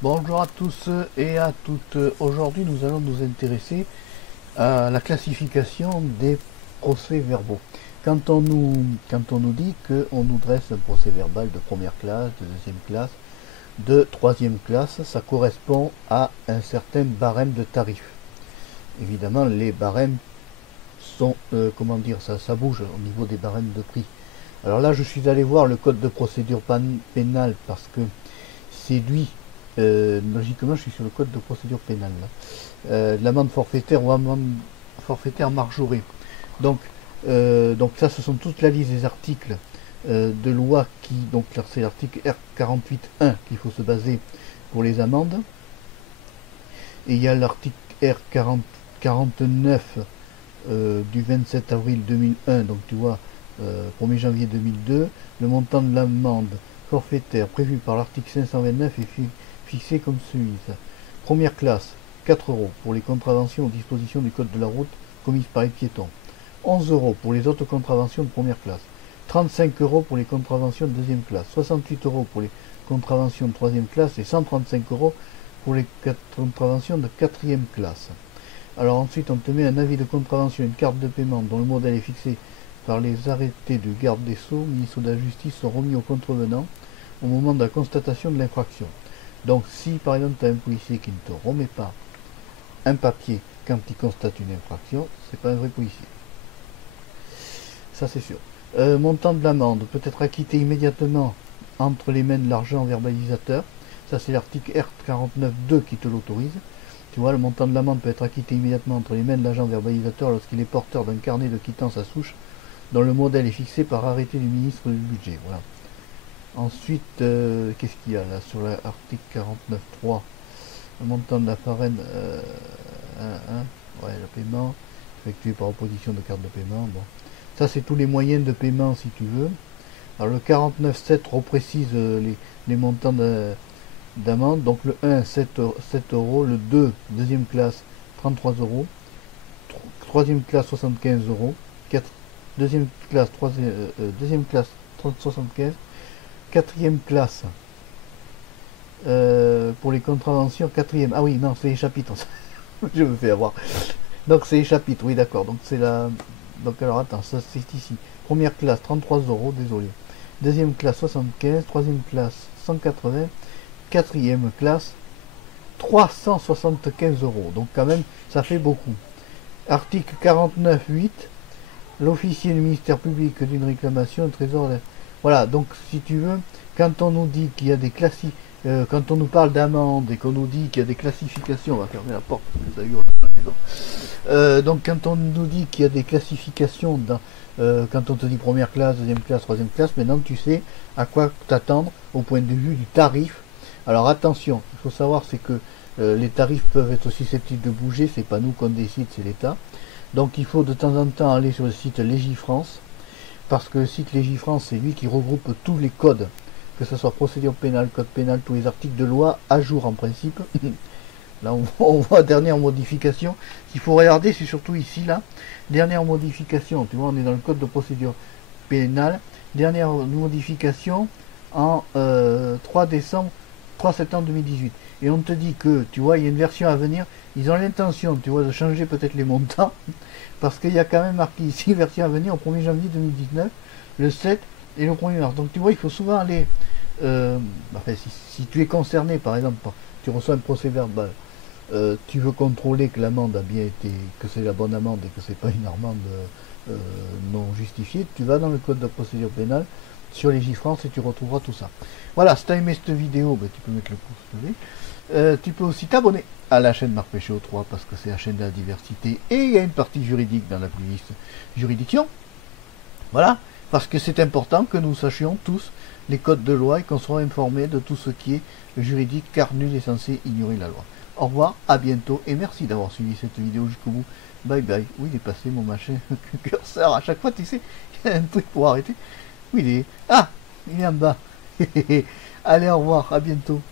Bonjour à tous et à toutes. Aujourd'hui, nous allons nous intéresser à la classification des procès-verbaux. Quand on nous dit qu'on nous dresse un procès verbal de première classe, de deuxième classe, de troisième classe, ça correspond à un certain barème de tarifs. Évidemment, les barèmes sont, ça bouge au niveau des barèmes de prix. Alors là, je suis allé voir le code de procédure pénale parce que c'est lui. Logiquement, je suis sur le code de procédure pénale. L'amende forfaitaire ou amende forfaitaire majorée. Donc, donc ça, ce sont toute la liste des articles de loi qui, donc c'est l'article R48.1 qu'il faut se baser pour les amendes. Et il y a l'article R49 du 27 avril 2001, donc tu vois, 1er janvier 2002, le montant de l'amende forfaitaire prévu par l'article 529 est fixé comme suit. Première classe, 4 euros pour les contraventions aux dispositions du code de la route commises par les piétons. 11 euros pour les autres contraventions de première classe. 35 euros pour les contraventions de deuxième classe. 68 euros pour les contraventions de troisième classe et 135 euros pour les contraventions de quatrième classe. Alors ensuite, on te met un avis de contravention, une carte de paiement dont le modèle est fixé par les arrêtés du garde des Sceaux, ministre de la Justice, sont remis aux contrevenants au moment de la constatation de l'infraction. Donc si par exemple tu as un policier qui ne te remet pas un papier quand il constate une infraction, c'est pas un vrai policier. Ça c'est sûr. Montant de l'amende peut être acquitté immédiatement entre les mains de l'argent verbalisateur. Ça c'est l'article R49.2 qui te l'autorise. Tu vois, le montant de l'amende peut être acquitté immédiatement entre les mains de l'agent verbalisateur lorsqu'il est porteur d'un carnet de quittance à souche dont le modèle est fixé par arrêté du ministre du Budget. Voilà. Ensuite, qu'est-ce qu'il y a là sur l'article 49.3? Le montant de la farine, ouais, le paiement effectué par opposition de carte de paiement. Bon, ça c'est tous les moyens de paiement si tu veux. Alors le 49.7 reprécise les montants d'amende. Donc le 1, 7 euros. Le 2, deuxième classe, 33 euros. Troisième classe, 75 euros. Deuxième classe, 75. Quatrième classe, pour les contraventions, quatrième. Ah oui, non, c'est les chapitres. Je me fais avoir. Donc c'est les chapitres, oui, d'accord. Donc c'est la. Donc alors attends, ça c'est ici. Première classe, 33 euros, désolé. Deuxième classe, 75. Troisième classe, 180. Quatrième classe, 375 euros. Donc quand même, ça fait beaucoup. Article 49.8. L'officier du ministère public d'une réclamation, le trésor. Voilà, donc si tu veux, quand on nous dit qu'il y a des quand on nous parle d'amende et qu'on nous dit qu'il y a des classifications, on va fermer la porte, ça hurle. Donc quand on nous dit qu'il y a des classifications quand on te dit première classe, deuxième classe, troisième classe, maintenant tu sais à quoi t'attendre au point de vue du tarif. Alors attention, il faut savoir c'est que les tarifs peuvent être susceptibles de bouger, c'est pas nous qu'on décide, c'est l'État. Donc il faut de temps en temps aller sur le site Légifrance, parce que le site Légifrance, c'est lui qui regroupe tous les codes, que ce soit procédure pénale, code pénal, tous les articles de loi à jour en principe. Là on voit dernière modification. Ce qu'il faut regarder, c'est surtout ici, là, dernière modification, tu vois, on est dans le code de procédure pénale, dernière modification en 3 septembre 2018. Et on te dit que, tu vois, il y a une version à venir, ils ont l'intention, tu vois, de changer peut-être les montants, parce qu'il y a quand même marqué ici, version à venir au 1er janvier 2019, le 7 et le 1er mars. Donc tu vois, il faut souvent aller, enfin, si tu es concerné, par exemple, tu reçois un procès verbal, tu veux contrôler que l'amende a bien été, que c'est la bonne amende et que c'est pas une amende non justifiée, tu vas dans le code de procédure pénale, sur Légifrance et tu retrouveras tout ça. Voilà, si tu as aimé cette vidéo, ben, tu peux mettre le pouce levé. Tu peux aussi t'abonner à la chaîne Marc Péchéo 3 parce que c'est la chaîne de la diversité et il y a une partie juridique dans la playlist juridiction. Voilà, parce que c'est important que nous sachions tous les codes de loi et qu'on soit informés de tout ce qui est juridique car nul n'est censé ignorer la loi. Au revoir, à bientôt et merci d'avoir suivi cette vidéo jusqu'au bout. Bye bye. Où il est passé mon machin curseur? À chaque fois, tu sais, il y a un truc pour arrêter. Oui, il est... Ah, il est en bas. Allez, au revoir, à bientôt.